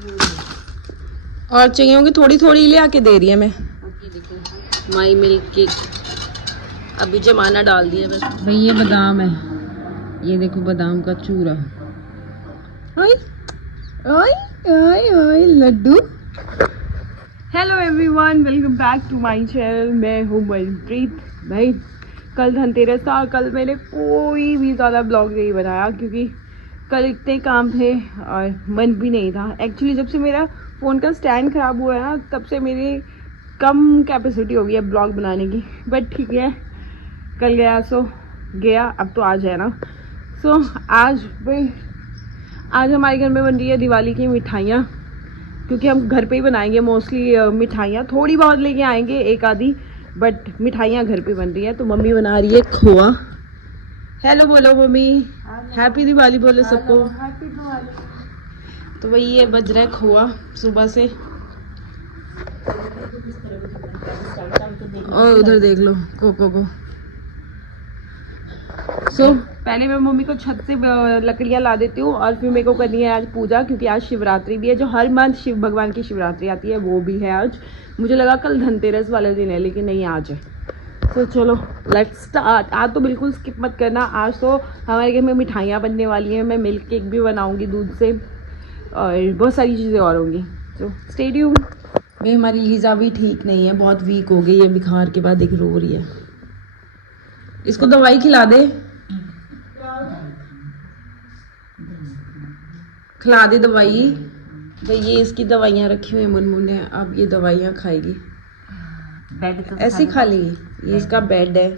और चाहिए होंगी थोड़ी थोड़ी ले आके दे रही है मैं। माई मिल्क केक अभी जमाना डाल दिया बस। भाई ये बादाम है, ये देखो बादाम का चूरा। ओए ओए ओए ओए laddu. Hello everyone, welcome back to my channel. मैं हूँ मनप्रीत। भाई कल धनतेरस था और कल मैंने कोई भी ज़्यादा ब्लॉग नहीं बनाया क्योंकि कल इतने काम थे और मन भी नहीं था। एक्चुअली जब से मेरा फ़ोन का स्टैंड ख़राब हुआ है ना, तब से मेरी कम कैपेसिटी हो गई है ब्लॉग बनाने की। बट ठीक है, कल गया सो गया, अब तो आज है ना। सो आज भाई आज हमारे घर में बन रही है दिवाली की मिठाइयाँ, क्योंकि हम घर पे ही बनाएंगे मोस्टली मिठाइयाँ। थोड़ी बहुत लेके आएंगे एक आधी, बट मिठाइयाँ घर पे बन रही है। तो मम्मी बना रही है खोआ। हेलो बोलो मम्मी, हैप्पी दिवाली बोलो सबको। हैप्पी दिवाली। तो भाई ये बज रहा है खोआ सुबह से। और उधर देख लो कोको को। सो पहले मैं मम्मी को छत से लकड़ियाँ ला देती हूँ और फिर मेरे को करनी है आज पूजा, क्योंकि आज शिवरात्रि भी है। जो हर मंथ शिव भगवान की शिवरात्रि आती है वो भी है आज। मुझे लगा कल धनतेरस वाले दिन है, लेकिन नहीं आज है। तो चलो लेट्स स्टार्ट। आज तो बिल्कुल स्किप मत करना, आज तो हमारे घर में मिठाइयाँ बनने वाली हैं। मैं मिल्क केक भी बनाऊँगी दूध से और बहुत सारी चीज़ें और होंगी। तो स्टे ट्यून्ड। भाई हमारी लीजा भी ठीक नहीं है, बहुत वीक हो गई है बुखार के बाद, एक रो रही है। इसको दवाई खिला दे, खिला दे दवाई। भाई ये इसकी दवाइयाँ रखी हुई है मुनमुन ने, अब ये दवाइयाँ खाएगी। बेड तो ऐसे ही खा लेगी। ये इसका बेड है,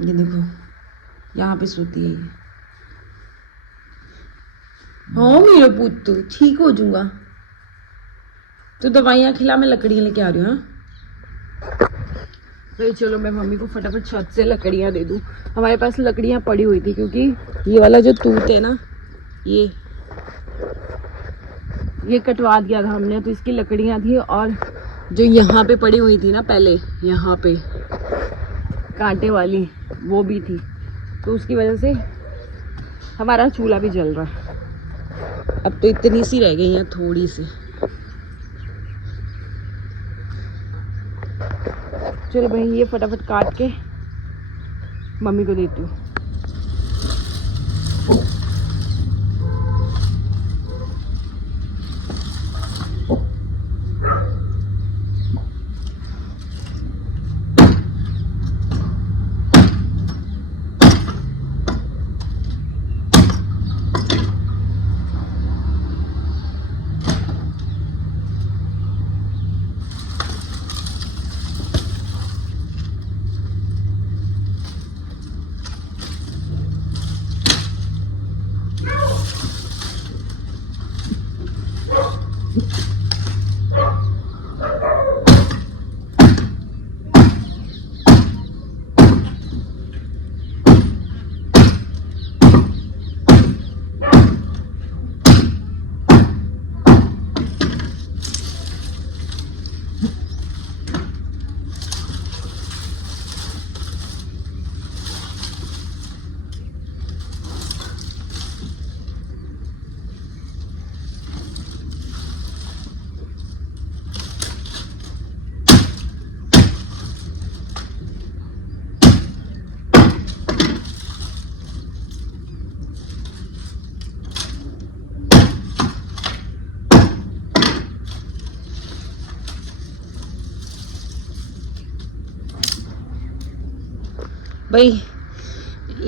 ये देखो यहाँ पे सोती है ये। हाँ मेरा पुत्तू, ठीक हो जाऊंगा। तो दवाइयाँ खिला, मैं लकड़ियाँ लेके आ रही हूँ। तो चलो मैं मम्मी को फटाफट छत से लकड़ियाँ दे दूँ। हमारे पास लकड़ियाँ पड़ी हुई थी, क्योंकि ये वाला जो तूत है ना, ये कटवा दिया था हमने, तो इसकी लकड़ियाँ थी। और जो यहाँ पे पड़ी हुई थी ना पहले, यहाँ पे कांटे वाली, वो भी थी। तो उसकी वजह से हमारा चूल्हा भी जल रहा है। अब तो इतनी सी रह गई है, थोड़ी सी। चलो भाई ये फटाफट काट के मम्मी को देती हूँ। भाई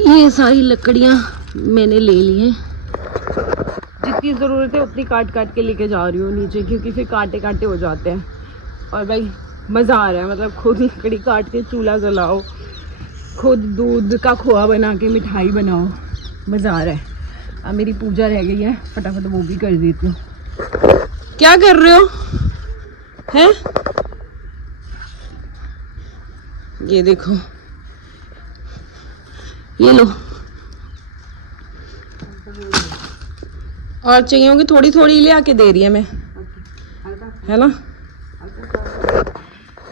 ये सारी लकड़ियाँ मैंने ले ली हैं, जितनी ज़रूरत है उतनी काट काट के लेके जा रही हूँ नीचे, क्योंकि फिर कांटे कांटे हो जाते हैं। और भाई मज़ा आ रहा है, मतलब खुद लकड़ी काट के चूल्हा जलाओ, खुद दूध का खोआ बना के मिठाई बनाओ, मज़ा आ रहा है। अब मेरी पूजा रह गई है, फटाफट वो भी कर देती हूँ। क्या कर रहे हो हैं? ये देखो, ये लो। और चाहिए होंगी थोड़ी थोड़ी ले आके दे रही है मैं, है ना।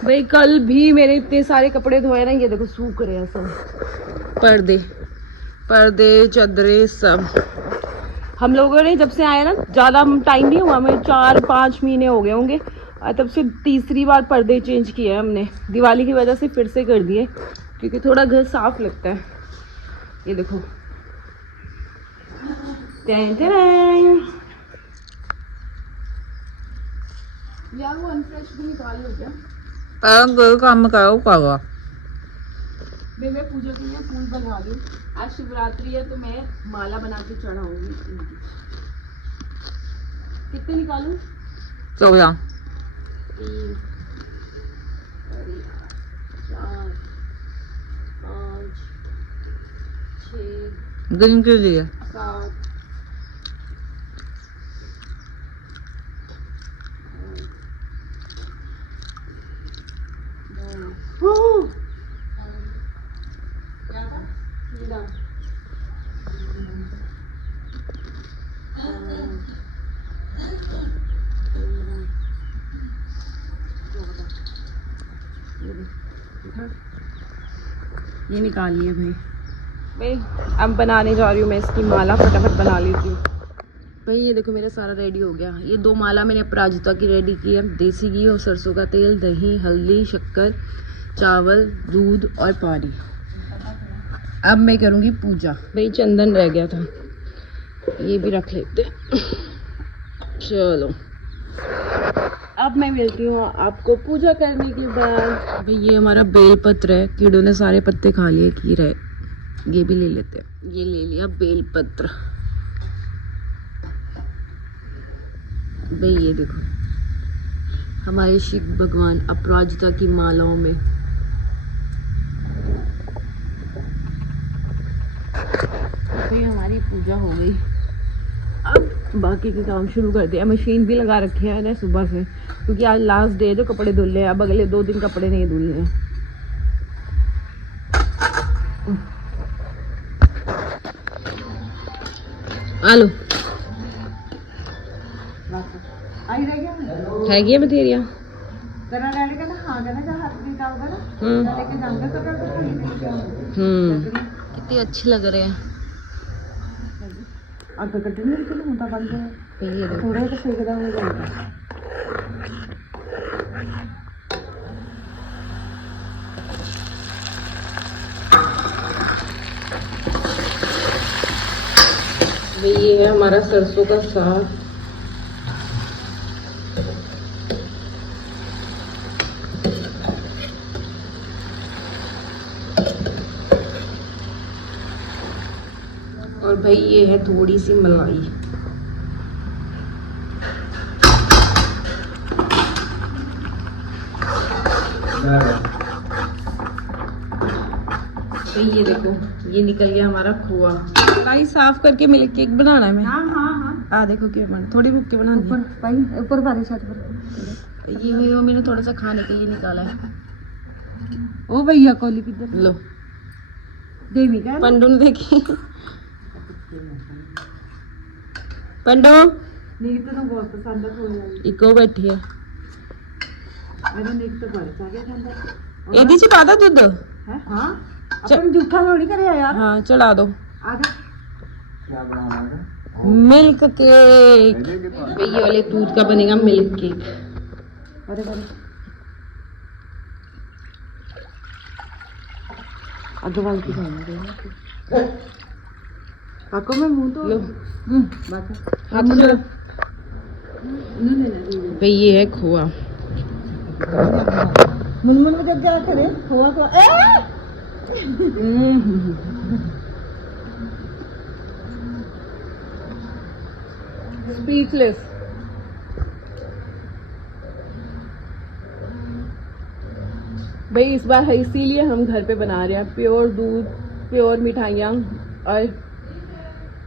भाई कल भी मेरे इतने सारे कपड़े धोए ना, ये देखो सूख रहे हैं सब, पर्दे पर्दे चादरे सब। हम लोगों ने जब से आए ना, ज़्यादा टाइम नहीं हुआ, हमें 4-5 महीने हो गए होंगे, और तब से तीसरी बार पर्दे चेंज किए हैं हमने। दिवाली की वजह से फिर से कर दिए, क्योंकि थोड़ा घर साफ लगता है। ये देखो, यार वो अनफ्रेश भी निकाल लो क्या? काम करो मैं पूजा के लिए फूल बना दूँ। आज शिवरात्रि है तो मैं माला बना के चढ़ाऊंगी। कितने निकालूं? 14 3 4 5 6 दिन के लिए 7 ये निकाल लिए भाई। अब बनाने जा रही हूँ मैं इसकी माला, फटाफट बना लेती हूँ भाई। ये देखो मेरा सारा रेडी हो गया। ये 2 माला मैंने अपराजिता की रेडी की है। देसी घी और सरसों का तेल, दही, हल्दी, शक्कर, चावल, दूध और पानी। अब मैं करूँगी पूजा। भाई चंदन रह गया था, ये भी रख लेते हैं। चलो अब मैं मिलती हूँ आपको पूजा करने के बाद। भाई ये हमारा बेलपत्र है, कीड़ों ने सारे पत्ते खा लिए, कीड़ा है, ये भी ले लेते हैं। ये ले लिया बेलपत्र। भाई ये देखो हमारे शिव भगवान अपराजिता की मालाओं में। भाई हमारी पूजा हो गई, अब बाकी के काम शुरू कर दिया। मशीन भी लगा रखी है ना सुबह से, क्योंकि आज लास्ट डे है जो कपड़े धुलने हैं। अब अगले 2 दिन कपड़े नहीं धुलने हैं। आलो है गया बतेरिया। कितनी अच्छी लग रहे हैं। थोड़ा तो सेकदा हो जाएगा। ये है हमारा सरसों का साग। और भाई ये है थोड़ी सी मलाई। तो ये देखो ये निकल गया हमारा खोआ। कढ़ाई साफ करके मिल्क केक बनाना है मैं। हाँ देखो क्या बना, थोड़ी रुक के बना ऊपर वाले साथ पर। ये मैंने थोड़ा सा खाने के लिए निकाला है। ओ भैया कोली किधर लो, देवी का पंडू ने देखी। पंडू नीक तो बहुत पसंद है। इको बैठी है। मैंने नीक तो बड़े सारे खांदा। एदी च पादा दूध है। हां अपन जूठा थोड़ी करे यार। हाँ चढ़ा दो। आजा क्या बनाना है? Milk cake. ये वाले दूध का बनेगा मिल्क केक। अरे अरे अगवाल की खाएंगे। काको मैं मुंह तो लो। हाथ चला। भाई ये है खोआ। मुनमुन में जब जा करे खोआ को स्पीचलेस। भाई इस बार है इसीलिए हम घर पे बना रहे हैं। प्योर दूध, प्योर मिठाइयाँ, और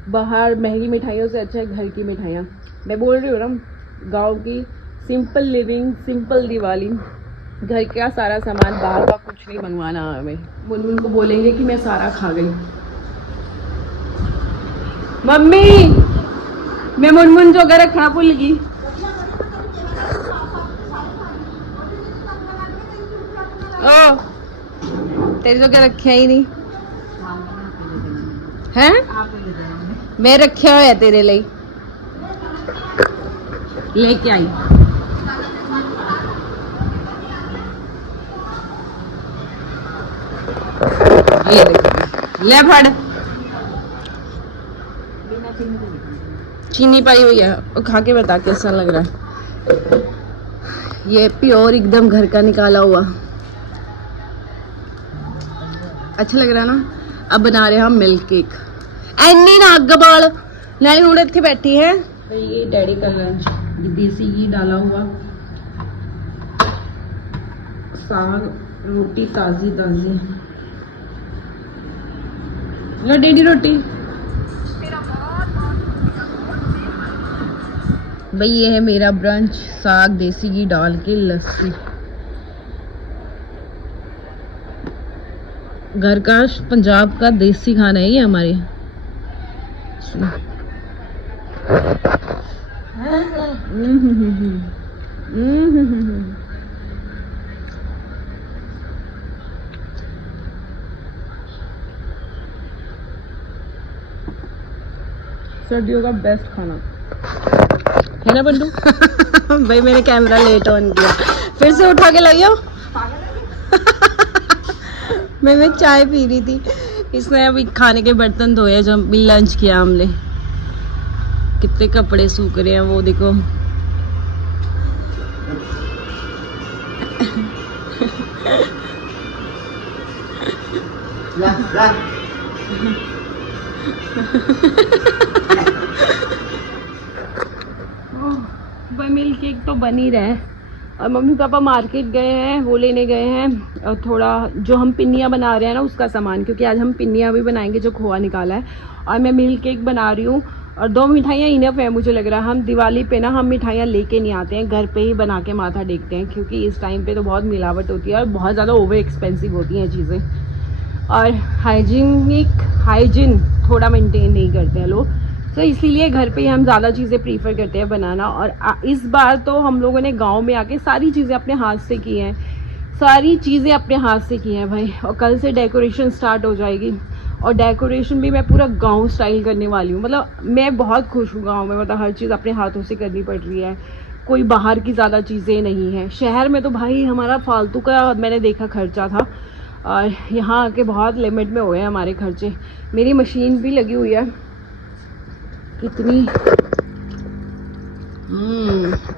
बाहर महंगी मिठाइयों से अच्छा है घर की मिठाइयाँ। मैं बोल रही हूँ ना, गांव की सिंपल लिविंग, सिंपल दिवाली। घर का सारा सामान, बाहर का कुछ नहीं बनवाना हमें। मुनमुन को बोलेंगे कि मैं सारा खा गई। मम्मी मैं मुनमुन जो घर रखना भूल गई। ओ तेरी तो क्या रखा ही नहीं है। मैं रखा हुआ तेरे लिए लेके आई। ये देखो ले फड़, चीनी पाई हुई है और खा के बता कैसा लग रहा है। ये प्योर एकदम घर का निकाला हुआ, अच्छा लग रहा है ना। अब बना रहे हम मिल्क केक। एनी ना अग बाल नाले हुण इत्थे बैठी है। ये डैडी का लंच, देसी घी डाला हुआ, साग, रोटी ताजी ताजी। लो डैडी रोटी। भाई ये है मेरा ब्रंच, साग देसी घी डाल के, लस्सी, घर का पंजाब का देसी खाना है ये हमारे। सर्दियों का बेस्ट खाना है ना बंडू। भाई मैंने कैमरा लेट ऑन किया, फिर से उठा के लाई आओ। मैं चाय पी रही थी, इसने अभी खाने के बर्तन धोए जो लंच किया हमने। कितने कपड़े सूख रहे हैं वो देखो। भाई मिल्क केक तो बन ही रहे हैं और मम्मी पापा मार्केट गए हैं, वो लेने गए हैं और थोड़ा जो हम पिन्नियाँ बना रहे हैं ना उसका सामान, क्योंकि आज हम पिन्नियाँ भी बनाएंगे जो खोआ निकाला है। और मैं मिल्क केक बना रही हूँ और 2 मिठाइयाँ इनफ है मुझे लग रहा है। हम दिवाली पे ना हम मिठाइयाँ लेके नहीं आते हैं, घर पे ही बना के माथा टेकते हैं, क्योंकि इस टाइम पे तो बहुत मिलावट होती है और बहुत ज़्यादा ओवर एक्सपेंसिव होती हैं चीज़ें, और हाइजीन थोड़ा मेंटेन नहीं करते हैं लोग। तो इसीलिए घर पे ही हम ज़्यादा चीज़ें प्रीफर करते हैं बनाना। और इस बार तो हम लोगों ने गांव में आके सारी चीज़ें अपने हाथ से की हैं, सारी चीज़ें अपने हाथ से की हैं भाई। और कल से डेकोरेशन स्टार्ट हो जाएगी और डेकोरेशन भी मैं पूरा गांव स्टाइल करने वाली हूँ। मतलब मैं बहुत खुश हूँ गांव में, मतलब हर चीज़ अपने हाथों से करनी पड़ रही है, कोई बाहर की ज़्यादा चीज़ें नहीं है। शहर में तो भाई हमारा फालतू का मैंने देखा खर्चा था, और यहाँ आके बहुत लिमिट में हुए हैं हमारे खर्चे। मेरी मशीन भी लगी हुई है कितनी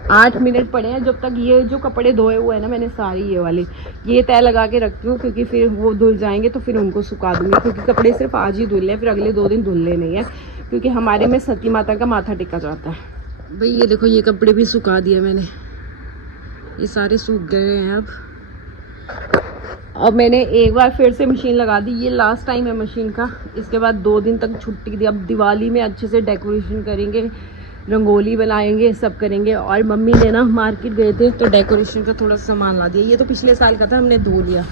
8 मिनट पड़े हैं। जब तक ये जो कपड़े धोए हुए हैं ना मैंने सारी ये वाली ये तय लगा के रखती हूँ, क्योंकि फिर वो धुल जाएंगे तो फिर उनको सुखा दूंगी, क्योंकि कपड़े सिर्फ आज ही धुलने हैं, फिर अगले 2 दिन धुलने नहीं है, क्योंकि हमारे में सती माता का माथा टेका जाता है। भाई ये देखो ये कपड़े भी सुखा दिए मैंने, ये सारे सूख गए हैं अब मैंने एक बार फिर से मशीन लगा दी, ये लास्ट टाइम है मशीन का। इसके बाद 2 दिन तक छुट्टी दी। अब दिवाली में अच्छे से डेकोरेशन करेंगे, रंगोली बनाएंगे, सब करेंगे। और मम्मी ने ना मार्केट गए थे तो डेकोरेशन का थोड़ा सामान ला दिया, ये तो पिछले साल का था हमने धो लिया।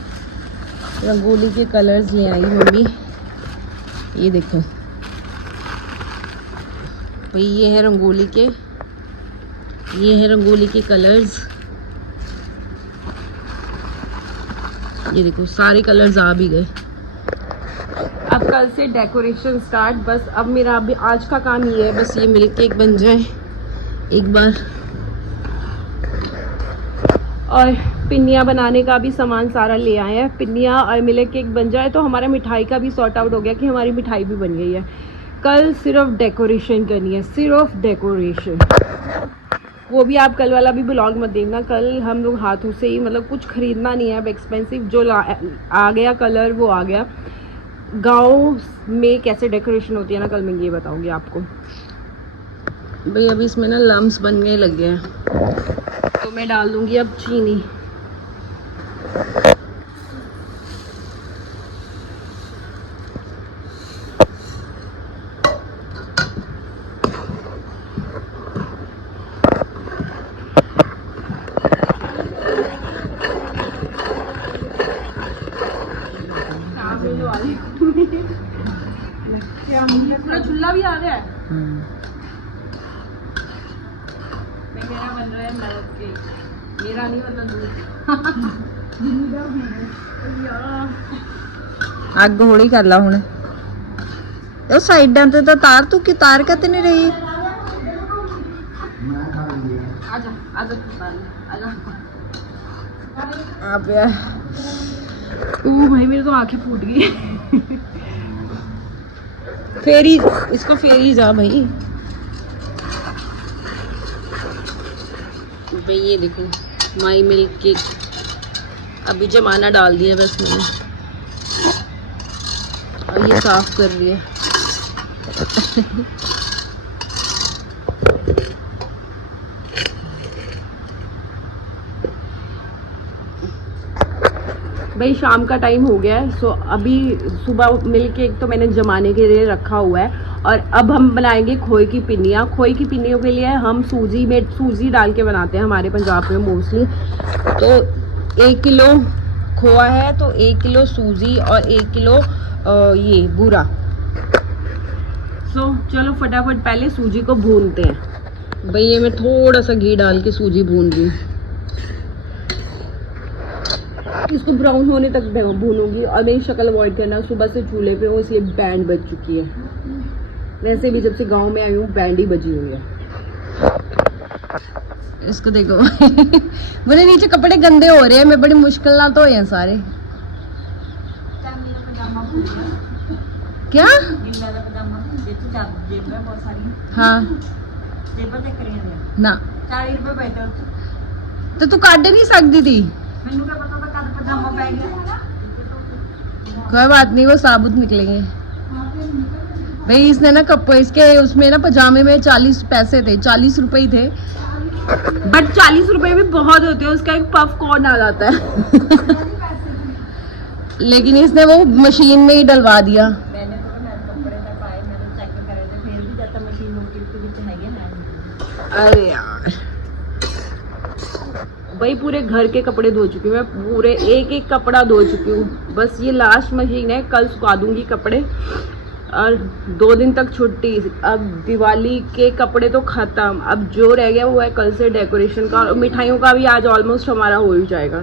रंगोली के कलर्स ले आई मम्मी, ये देखो भाई ये है रंगोली के, ये है रंगोली के कलर्स, ये देखो सारे कलर्स आ भी गए। अब कल से डेकोरेशन स्टार्ट। बस अब मेरा अभी आज का काम ये है, बस ये मिल्क केक बन जाए एक बार, और पिन्नियाँ बनाने का भी सामान सारा ले आए हैं। पिन्नियाँ और मिल्क केक बन जाए तो हमारा मिठाई का भी सॉर्ट आउट हो गया कि हमारी मिठाई भी बन गई है। कल सिर्फ डेकोरेशन करनी है, सिर्फ डेकोरेशन। वो भी आप कल वाला भी ब्लॉग मत देखना, कल हम लोग हाथों से ही, मतलब कुछ खरीदना नहीं है। अब एक्सपेंसिव जो आ गया कलर वो आ गया। गांव में कैसे डेकोरेशन होती है ना कल मैं ये बताऊंगी आपको। भाई अभी इसमें ना लम्स बनने लगे हैं तो मैं डाल दूंगी अब चीनी। पूरा चूल्हा भी आ गया है। मेरा बन रहा है मिल्क केक, मेरा नहीं मतलब दूध। ਅੱਗ ਹੌਲੀ ਕਰ ਲਾ ਹੁਣ ਉਹ ਸਾਈਡਾਂ ਤੇ ਤਾਂ ਤਾਰ, ਤੂੰ ਕਿ ਤਾਰ ਕਦੇ ਨਹੀਂ ਰਹੀ? आजा आजा आजा आप यार, ओ भाई मेरे तो आंखें फूट गई। फेरी इसको फेरी जा भाई। भाई ये देखो माई मिल्क केक, अभी जमाना डाल दिया बस मैंने, और ये साफ कर रही है। भाई शाम का टाइम हो गया है, सो अभी सुबह मिल्क केक तो मैंने जमाने के लिए रखा हुआ है, और अब हम बनाएंगे खोए की पिन्नियाँ। खोए की पिन्नियों के लिए हम सूजी डाल के बनाते हैं हमारे पंजाब में मोस्टली। तो 1 किलो खोआ है तो 1 किलो सूजी और 1 किलो ये बूरा। सो चलो फटाफट पहले सूजी को भूनते हैं। भाई ये मैं थोड़ा सा घी डाल के सूजी भून रही हूँ, इसको ब्राउन होने तक भूनूंगी। और मेरी शक्ल अवॉइड करना, सुबह से चूल्हे पे हूँ इसलिए बैंड बज चुकी है। वैसे भी जब से गांव में आई हूँ बैंड ही बजी हुई है। इसको देखो मेरे नीचे कपड़े गंदे हो रहे हैं, मैं बड़ी मुश्किल ना तो हैं सारे। क्या? हाँ ना, 40 रुपए बैठे तो तू काट नहीं सकती थी? मैंने क्या पता था कद पजामा पहन गया। कोई बात नहीं, वो साबुत निकलेंगे। भाई इसने ना कप इसके उसमें ना पजामे में 40 पैसे थे, 40 रुपए ही थे, बट 40 रुपए भी बहुत होते हैं, उसका एक पफ कॉर्न आ जाता है। लेकिन इसने वो मशीन में ही डलवा दिया। मैंने तो कपड़े तक पाए, मैंने चेक करे थे, फिर भी जाता मशीन लोग के बीच है ना। अरे यार भाई पूरे घर के कपड़े धो चुकी हूँ मैं, पूरे एक एक कपड़ा धो चुकी हूँ। बस ये लास्ट मशीन है, कल सुखा दूंगी कपड़े, और 2 दिन तक छुट्टी। अब दिवाली के कपड़े तो खत्म, अब जो रह गया वो है कल से डेकोरेशन का, और मिठाइयों का भी आज ऑलमोस्ट हमारा हो ही जाएगा।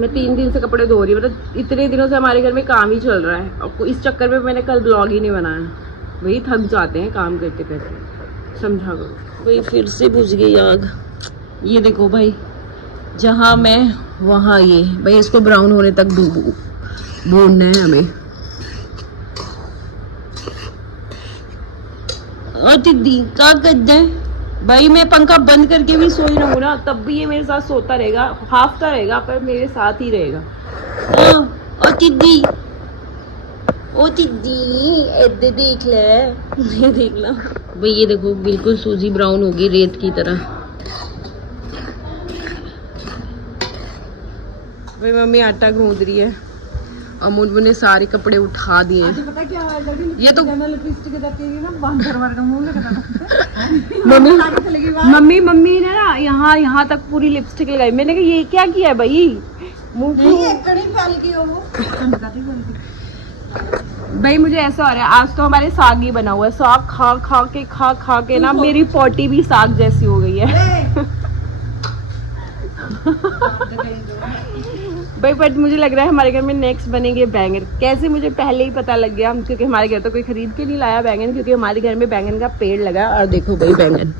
मैं 3 दिन से कपड़े धो रही हूँ, मतलब इतने दिनों से हमारे घर में काम ही चल रहा है, और इस चक्कर में मैंने कल ब्लॉग ही नहीं बनाया। वही थक जाते हैं काम करते करते, समझा करो। भाई फिर से बुझ गई आग। ये देखो भाई, जहाँ मैं वहाँ ये, भाई इसको ब्राउन होने तक भूनना है हमें। और दीदी क्या करते हैं भाई, मैं पंखा बंद करके भी सोई रहूँ ना तब भी ये मेरे साथ सोता रहेगा, हाफता रहेगा पर मेरे साथ ही रहेगा। और दीदी, ओ दीदी इधर देख ले, नहीं देखना भाई। ये देखो बिल्कुल सूजी ब्राउन होगी रेत की तरह। भाई मम्मी आटा गूंद रही है, अमूल ने सारे कपड़े उठा दिए। पता क्या ये तो मम्मी ने ना यहाँ तक पूरी लिपस्टिक लगाई। मैंने कहा ये क्या किया है भाई, मुंह भाई मुझे ऐसा हो रहा है, आज तो हमारे साग ही बना हुआ है। साग खा के ना मेरी पोटी भी साग जैसी हो गई है। भाई बट मुझे लग रहा है हमारे घर में नेक्स्ट बनेंगे बैंगन। कैसे मुझे पहले ही पता लग गया, क्योंकि हमारे घर तो कोई खरीद के नहीं लाया बैंगन, क्योंकि हमारे घर में बैंगन का पेड़ लगा। और देखो भाई बैंगन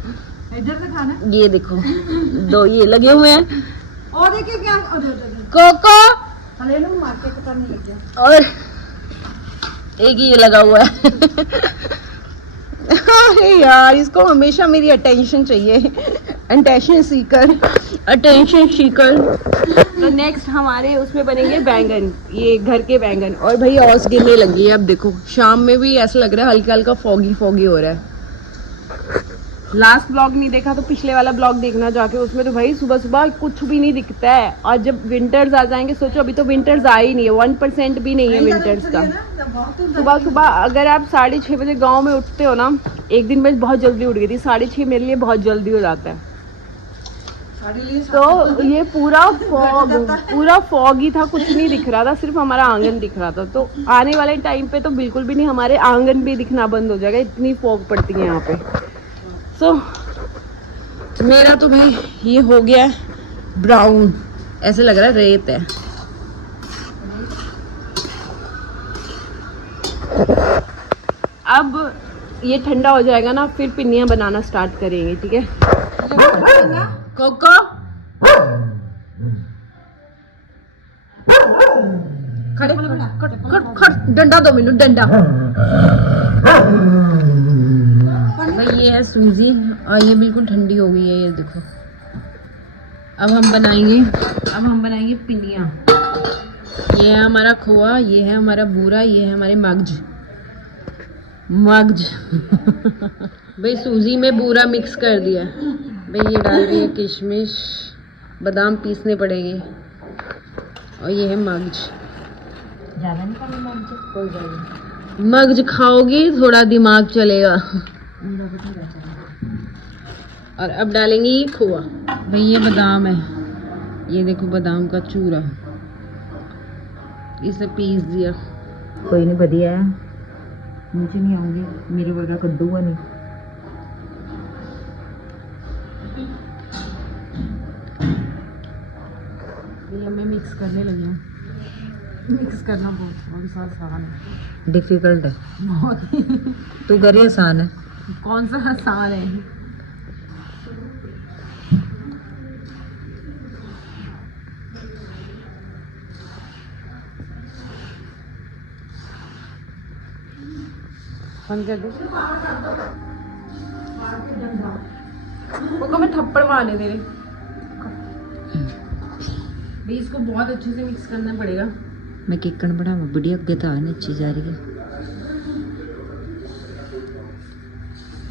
इधर से खाना, ये देखो 2 ये लगे हुए हैं। और देखिए क्या कोको मार्केट पता नहीं लग गया, और एक ही ये लगा हुआ है। अरे यार इसको हमेशा मेरी अटेंशन चाहिए, अटेंशन सीकर। तो नेक्स्ट हमारे उसमें बनेंगे बैंगन, ये घर के बैंगन। और भाई औस गिरने लगी है, अब देखो शाम में भी ऐसा लग रहा है हल्का हल्का फॉगी हो रहा है। लास्ट ब्लॉग नहीं देखा तो पिछले वाला ब्लॉग देखना जाके, उसमें तो भाई सुबह सुबह कुछ भी नहीं दिखता है। और जब विंटर्स आ जाएंगे, सोचो अभी तो विंटर्स आ ही नहीं है, 1% भी नहीं है विंटर्स का। सुबह अगर आप 6:30 बजे गाँव में उठते हो ना, एक दिन मैं बहुत जल्दी उठ गई थी, 6:30 मेरे लिए बहुत जल्दी हो जाता है। तो ये पूरा फॉग ही था, कुछ नहीं दिख रहा था, सिर्फ हमारा आंगन दिख रहा था। तो आने वाले टाइम पे तो बिल्कुल भी नहीं, हमारे आंगन भी दिखना बंद हो जाएगा, इतनी फॉग पड़ती है यहाँ पे। सो मेरा तो भाई ये हो गया है ब्राउन, ऐसे लग रहा है रेत है। अब ये ठंडा हो जाएगा ना, फिर पिन्नियाँ बनाना स्टार्ट करेंगे, ठीक है। कोको खड़े डंडा दो मैनू, डंडा। भाई ये है सूजी और ये बिल्कुल ठंडी हो गई है, ये देखो। अब हम बनाएंगे पिन्नियाँ। ये है हमारा खोआ, ये है हमारा बूरा, ये है हमारे मगज। भाई सूजी में बूरा मिक्स कर दिया। भाई ये डाल रही है किशमिश, बादाम पीसने पड़ेंगे, और ये है मगज। ज्यादा नहीं खाना मगज, कोई बात मगज खाओगी थोड़ा दिमाग चलेगा। और अब डालेंगे ये खोआ। भाई ये बादाम है, ये देखो बादाम का चूरा, इसे पीस दिया। कोई नहीं, बढ़िया है। नीचे नहीं आऊंगी, मेरे वर्गा कद्दू है नहीं। ये मैं मिक्स करने लगी हूँ। मिक्स करना बहुत आसान है। डिफिकल्ट है बहुत। तू करे आसान है। कौन सा आसान है? बंद कर दे। वो मैं थप्पड़ मारने दे रही। भाई इसको बहुत अच्छे से मिक्स करना पड़ेगा। मैं किकन बढ़ावा, बड़ी अगे तो नीचे जा रही है।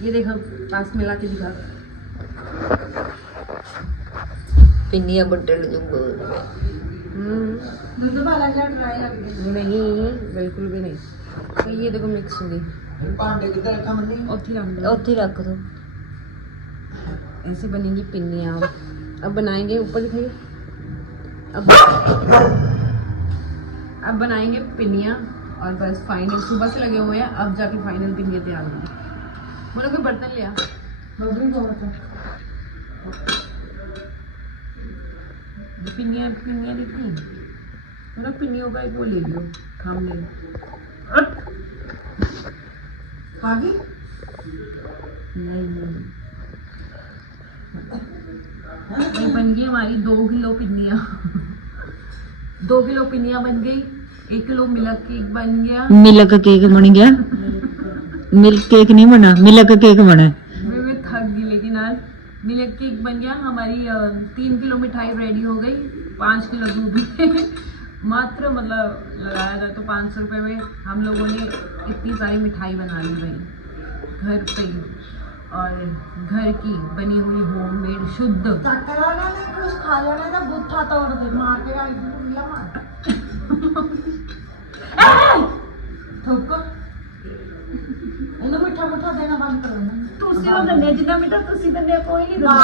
ये देखो, पास मिला के दिखा। पिन्नियां बटन जो नहीं, बिल्कुल भी नहीं। तो ये देखो मिक्स हो गई। उत्थे रख दो। ऐसे बनेंगी पिन्नियाँ। अब बनाएंगे, ऊपर दिखाइए। अब बनाएंगे पिन्नियाँ, और बस फाइनल। सुबह से लगे हुए हैं, अब जाके फाइनल पिन्नियाँ तैयार होंगी। मैंने कोई बर्तन लिया, पिन्नियाँ दिखी। मेरा पिन्नियों का एक वो ले लियो, खाम ले। नहीं बन गई हमारी 2 किलो पिन्नियाँ। 2 किलो पिन्नियाँ बन गई। 1 किलो मिल्क केक बन गया। मिल्क केक बन गया। मिल्क केक नहीं बना, मिल्क केक बना। मैं थक गई, लेकिन आज मिल्क केक बन गया। हमारी 3 किलो मिठाई रेडी हो गई। 5 किलो दूध में मात्र मतलब लगाया जाए तो 500 रुपये में हम लोगों ने इतनी सारी मिठाई बना ली भाई, घर पे ही। और घर की बनी हुई होममेड शुद्ध। कुछ खा लेना था, बुत्था तोड़ दे मार के मिठा देना बंद करो। ਤੁਸੀਂ ਉਹ ਦੰਨੇ ਜਿੰਨਾ ਮਿੱਠਾ ਤੁਸੀਂ ਦੰਨੇ ਕੋਈ ਨਹੀਂ ਦਿੰਦਾ।